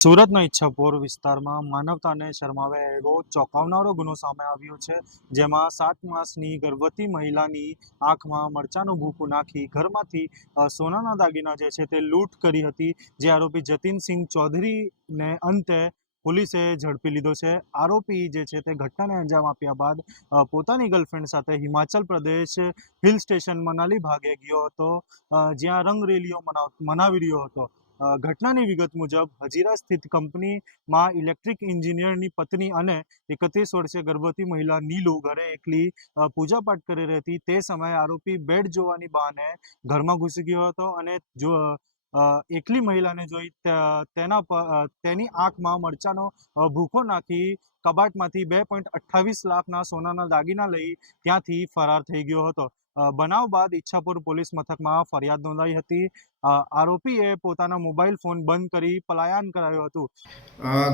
સુરતના ઈચ્છાપુર વિસ્તારમાં માનવતાને શરમાવે એવો ચોંકાવનારો ગુનો સામે આવ્યો છે, જેમાં 7 માસની ગર્ભવતી મહિલાની આંખમાં મરચાનું ભૂકું નાખી ઘરમાંથી સોનાના દાગીના જે છે તે લૂંટ કરી હતી. જે આરોપી જતીનસિંહ ચૌધરીને અંતે પોલીસે ઝડપી લીધો છે. આરોપી જે છે તે ઘટનાને અંજામ આપ્યા બાદ પોતાની ગર્લફ્રેન્ડ સાથે હિમાચલ પ્રદેશ હિલ સ્ટેશન મનાલી ભાગે ગયો હતો, જ્યાં રંગરેલીઓ મનાવી રહ્યો હતો. ઘટનાની વિગત મુજબ હજીરા સ્થિત કંપનીમાં ઇલેક્ટ્રિક એન્જિનિયરની પત્ની અને 31 વર્ષીય ગર્ભવતી મહિલા નીલુ ઘરે એકલી પૂજાપાઠ કરી રહી હતી. તે સમયે આરોપી બેડ જોવાની બહાને ઘરમાં ઘૂસી ગયો હતો અને એકલી મહિલાને જોઈ તેની આંખમાં મરચાનો ભૂકો નાખી કબાટમાંથી 2.28 લાખના સોનાના દાગીના લઈ ત્યાંથી ફરાર થઈ ગયો હતો. બનાવ બાદ ઈચ્છાપુર પોલીસ મથકમાં ફરિયાદ નોંધાઈ હતી. આરોપીએ પોતાના મોબાઈલ ફોન બંધ કરી પલાયન કરાયું હતું.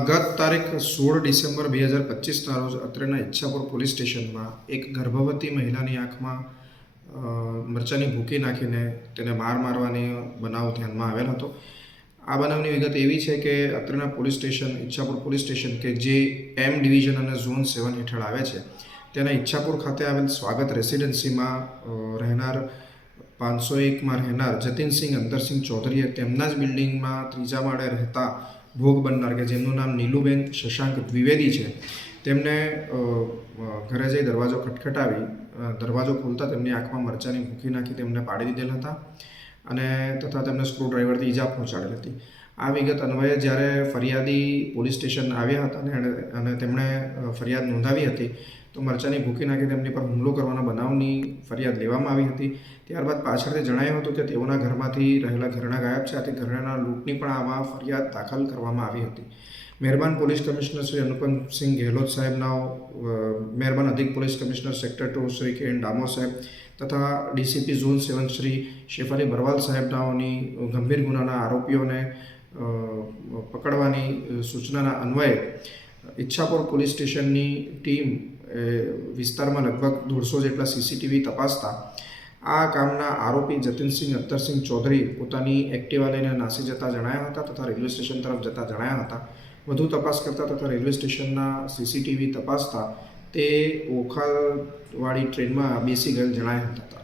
ગત તારીખ 16 ડિસેમ્બર 2025ના રોજ અત્રેના ઈચ્છાપુર પોલીસ સ્ટેશનમાં એક ગર્ભવતી મહિલાની આંખમાં મરચાની ભૂકી નાખીને તેને મારવાની બનાવ ધ્યાનમાં આવેલ હતો. આ બનાવની વિગત એવી છે કે અત્રેના police station Ichhapur police station કે જે એમ ડિવિઝન અને ઝોન 7 હેઠળ આવે છે, તેના ઈચ્છાપુર ખાતે આવેલ સ્વાગત રેસિડેન્સીમાં રહેનાર 501માં રહેનાર જતીનસિંહ અંતરસિંહ ચૌધરીએ તેમના જ બિલ્ડિંગમાં 3જા માળે રહેતા ભોગ બનનાર કે જેમનું નામ નીલુબેન શશાંક દ્વિવેદી છે, તેમને ઘરે જઈ દરવાજો ખટખટાવી દરવાજો ખોલતા તેમની આંખમાં મરચાની ભૂકી નાખી તેમને પાડી દીધેલ હતા અને તથા તેમને સ્ક્રૂ ડ્રાઈવરથી ઈજા પહોંચાડેલ હતી. આ વિગત અન્વયે જ્યારે ફરિયાદી પોલીસ સ્ટેશન આવ્યા હતા અને તેમણે ફરિયાદ નોંધાવી હતી, તો મરચાની ભૂકી નાખી તેમની પર હુમલો કરવાના બનાવની ફરિયાદ લેવામાં આવી હતી. ત્યારબાદ પાછળથી જણાવ્યું હતું કે તેઓના ઘરમાંથી રહેલા ઘરેણાં ગાયબ છે, આથી ઘરેણાં લૂંટની પણ આમાં ફરિયાદ દાખલ કરવામાં આવી હતી. મહેરબાન પોલીસ કમિશનર શ્રી અનુપમસિંહ ગેહલોત સાહેબના, મહેરબાન અધિક પોલીસ કમિશનર સેક્ટર 2 શ્રી કે એન ડામોર સાહેબ તથા ડીસીપી ઝોન 7 શ્રી શેફાલી બરવાલ સાહેબનાઓની ગંભીર ગુનાના આરોપીઓને પકડવાની સૂચનાના અન્વયે ઈચ્છાપુર પોલીસ સ્ટેશનની ટીમ વિસ્તારમાં લગભગ 150 જેટલા સીસીટીવી તપાસતા આ કામના આરોપી જતીનસિંહ અંતરસિંહ ચૌધરી પોતાની એક્ટિવા લઈને નાસી જતા જણાયા હતા તથા રેલવે સ્ટેશન તરફ જતા જણાયા હતા. વધુ તપાસ કરતા તથા રેલવે સ્ટેશનના સીસીટીવી તપાસતા તે ઓખાવાળી ટ્રેનમાં બેસી ગયેલ જણાયા હતા.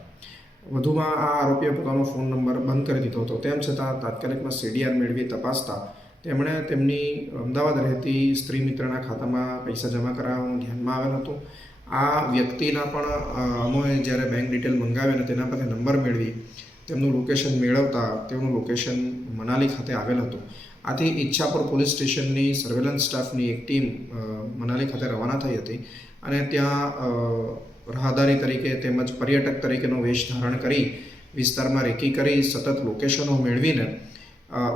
વધુમાં આ આરોપીએ પોતાનો ફોન નંબર બંધ કરી દીધો હતો. તેમ છતાં તાત્કાલિકમાં સીડીઆર મેળવી તપાસતા તેમણે તેમની અમદાવાદ રહેતી સ્ત્રી મિત્રના ખાતામાં પૈસા જમા કરાવવાનું ધ્યાનમાં આવેલ હતું. આ વ્યક્તિના પણ અમોએ જ્યારે બેંક ડિટેલ મંગાવી અને તેના પરથી નંબર મેળવી તેમનું લોકેશન મેળવતા તેઓનું લોકેશન મનાલી ખાતે આવેલ હતું. આથી ઈચ્છાપુર પોલીસ સ્ટેશનની સર્વેલન્સ સ્ટાફની એક ટીમ મનાલી ખાતે રવાના થઈ હતી અને ત્યાં રાહદારી તરીકે તેમજ પર્યટક તરીકેનો વેશ ધારણ કરી વિસ્તારમાં રેકી કરી સતત લોકેશનો મેળવીને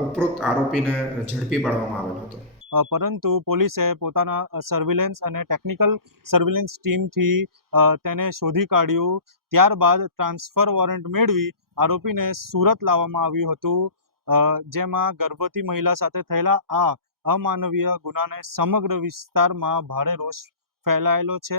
ઉપરોક્ત આરોપીને ઝડપી પાડવામાં આવેલ હતો. પરંતુ પોલીસે પોતાના સર્વેલન્સ અને ટેકનિકલ સર્વેલન્સ ટીમથી તેને શોધી કાઢ્યું. ત્યારબાદ ટ્રાન્સફર વોરંટ મેળવી આરોપીને સુરત લાવવામાં આવ્યું હતું, જેમાં ગર્ભવતી મહિલા સાથે થયેલા આ અમાનવીય ગુનાને સમગ્ર વિસ્તારમાં ભારે રોષ ફેલાયેલો છે.